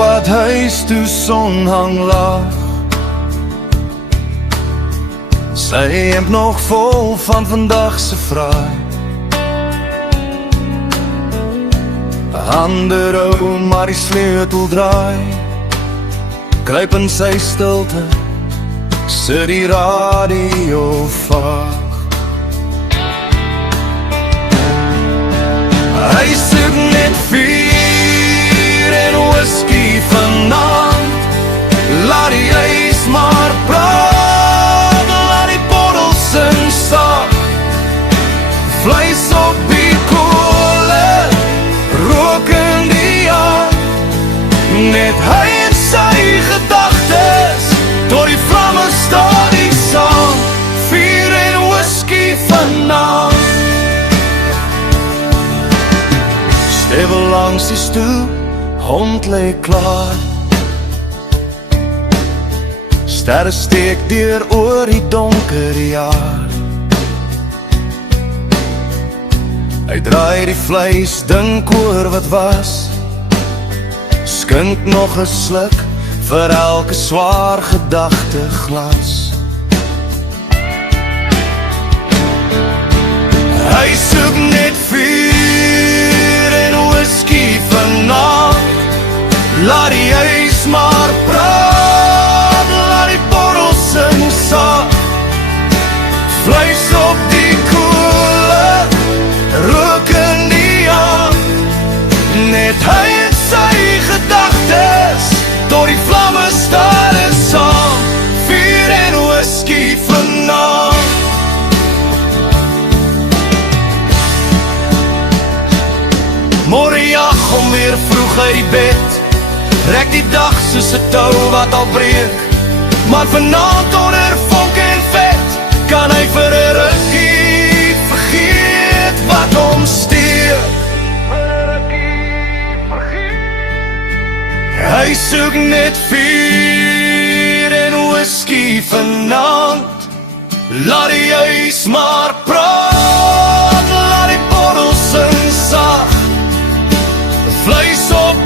Pad huis toe son hang laag. Sy hemp nog vol van vandag se vraai. Hande rou maar die sleutel draai. Kruip in sy stilte, sit die radio vaag. Hy soek net vuur en whisky vanaand. Laat die ys maar praat, laat die bottel sing saak. Vleis op die kolle, rook in die aard. Net hy en sy gedagtes, tot die vlamme staat die saam. Vuur en whisky vanaand. Stevel langs die stoep, hond lê klaar. Sterre steek deur oor die donker jaar. Hy draai die vleis, dink oor wat was. Skink nog 'n sluk vir elke swaar gedagte glas. Hy soek net vuur en whisky vanaand. Laat die ys maar praat, laat die bottel sing saak. Vleis op die koele, rook in die aard. Net hy en sy gedagtes, tot die vlamme staar en saam. Vuur en whisky vanaand. Môre jag hom weer vroeg uit die bed. Rek die dag soos 'n tou wat al breek. Maar vanaand onder vonk en vet, kan hy vir 'n rukkie vergeet wat hom steur. Hy soek net vuur en whisky vanaand. Laat die ys maar praat, laat die bottel sing saag. Vleis op